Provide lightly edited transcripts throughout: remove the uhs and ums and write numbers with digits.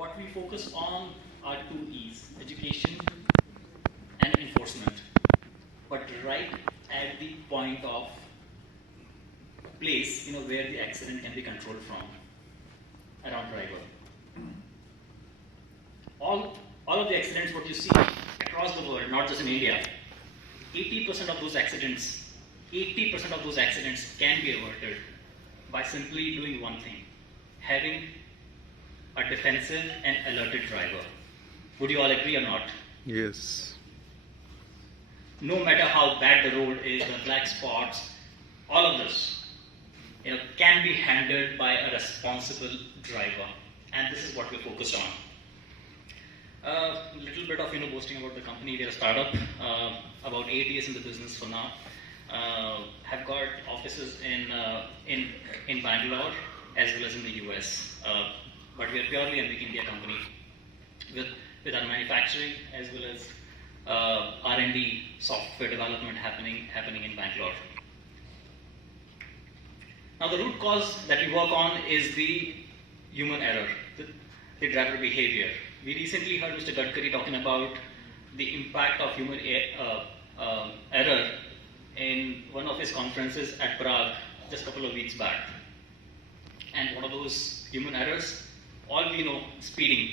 what we focus on are two E's, education and enforcement. But right at the point of place, where the accident can be controlled from, around driver. All of the accidents what you see across the world, not just in India, 80% of those accidents can be averted by simply doing one thing, having a defensive and alerted driver. Would you all agree or not? Yes. No matter how bad the road is, the black spots, all of this, can be handled by a responsible driver, and this is what we're focused on. A little bit of boasting about the company. We're a startup, about 8 years in the business for now. Have got offices in Bangalore as well as in the US. But we are purely a Make India company with our manufacturing as well as R&D software development happening in Bangalore. Now the root cause that we work on is the human error, the driver behavior. We recently heard Mr. Gadkari talking about the impact of human error in one of his conferences at Prague just a couple of weeks back. And one of those human errors, all we know, speeding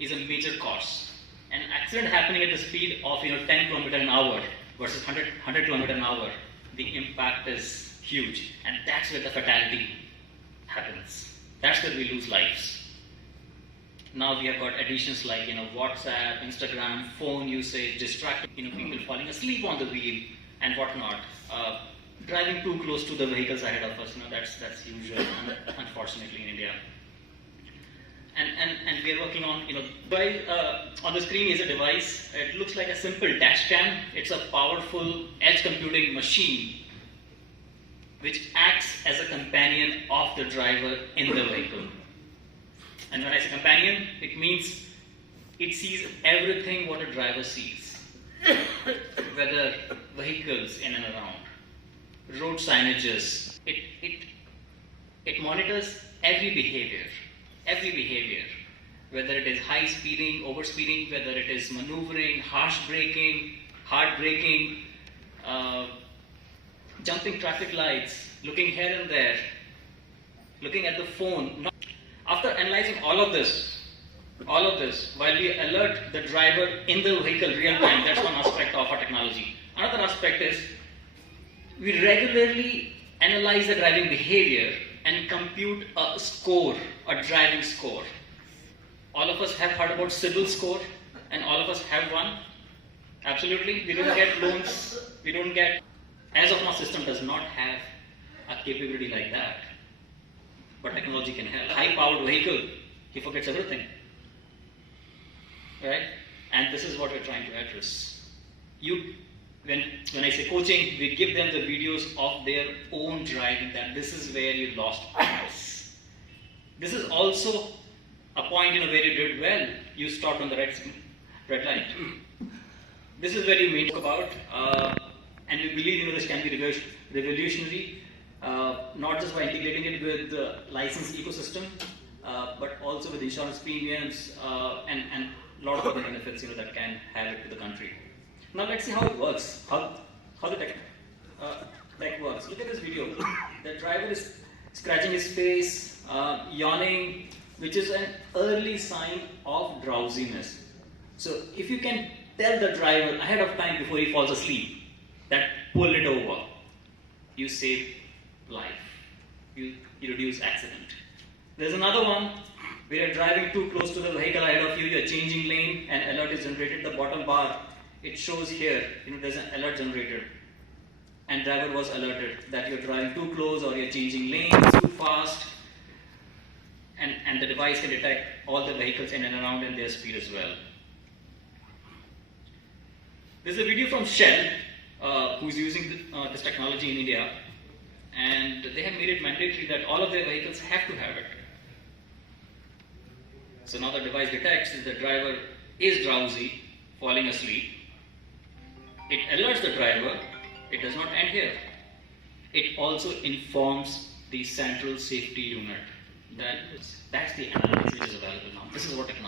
is a major cause. An accident happening at the speed of 10 km an hour versus 100 km an hour, the impact is huge, and that's where the fatality happens. That's where we lose lives. Now we have got additions like WhatsApp, Instagram, phone usage, distracting, people falling asleep on the wheel and whatnot. Driving too close to the vehicles ahead of us, that's usual, unfortunately, in India. And we are working on, on the screen is a device. It looks like a simple dash cam. It's a powerful edge computing machine which acts as a companion of the driver in the vehicle. And when I say companion, it means it sees everything what a driver sees, whether vehicles in and around, road signages. It monitors every behavior, whether it is high speeding, over speeding, whether it is maneuvering, harsh braking, hard braking, jumping traffic lights, looking here and there, looking at the phone. After analyzing all of this, while we alert the driver in the vehicle real time, that's one aspect of our technology. Another aspect is we regularly analyze the driving behavior and compute a score, a driving score. All of us have heard about CIBIL score, and all of us have one. Absolutely, we don't get loans, as of now, system does not have a capability like that. But technology can help. High-powered vehicle, he forgets everything, right? And this is what we're trying to address. When I say coaching, we give them the videos of their own driving, that this is where you lost points. This is also a point where you did well. You stopped on the red light. This is where you mean about, and we believe this can be revolutionary. Not just by integrating it with the license ecosystem, but also with insurance premiums and a lot of other benefits that can have it to the country. Now let's see how it works, how the tech works. Look at this video. The driver is scratching his face, yawning, which is an early sign of drowsiness. So if you can tell the driver ahead of time before he falls asleep that pull it over, you save life, you reduce accident. There's another one where you're driving too close to the vehicle ahead of you, you're changing lane, and alert is generated. The bottom bar, it shows here, there's an alert generated, and driver was alerted that you're driving too close or you're changing lanes too fast, and the device can detect all the vehicles in and around and their speed as well. There's a video from Shell, who's using this technology in India. And they have made it mandatory that all of their vehicles have to have it. So now the device detects that the driver is drowsy, falling asleep. It alerts the driver. It does not end here. It also the central safety unit. That's the analytics which is available now. This is what technology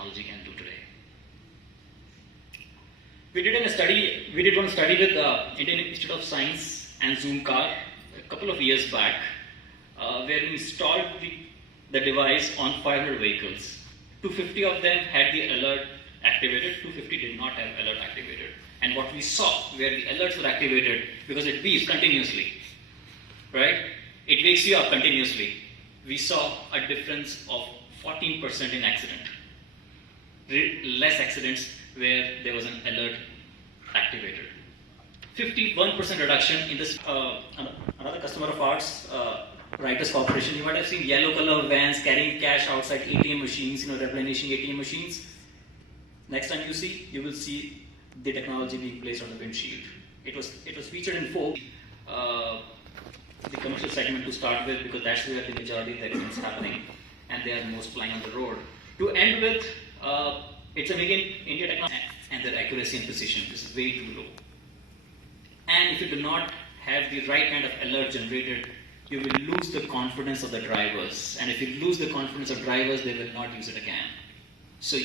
We did one study with the Indian Institute of Science and Zoom car a couple of years back, where we installed the device on 500 vehicles. 250 of them had the alert activated, 250 did not have alert activated. And what we saw, where the alerts were activated, because it beeps continuously, right? It wakes you up continuously. We saw a difference of 14% in accident. Less accidents where there was an alert activated. 51% reduction in this. Another customer of ours, Writers Corporation, you might have seen yellow color vans carrying cash outside ATM machines, replenishing ATM machines. Next time you will see the technology being placed on the windshield. It was featured in Forbes, the commercial segment to start with, because that's where the majority of the accidents happening, and they are most flying on the road. To end with, it's a made in India technology, and their accuracy and precision is way too low. And if you do not have the right kind of alert generated, you will lose the confidence of the drivers. And if you lose the confidence of drivers, they will not use it again. So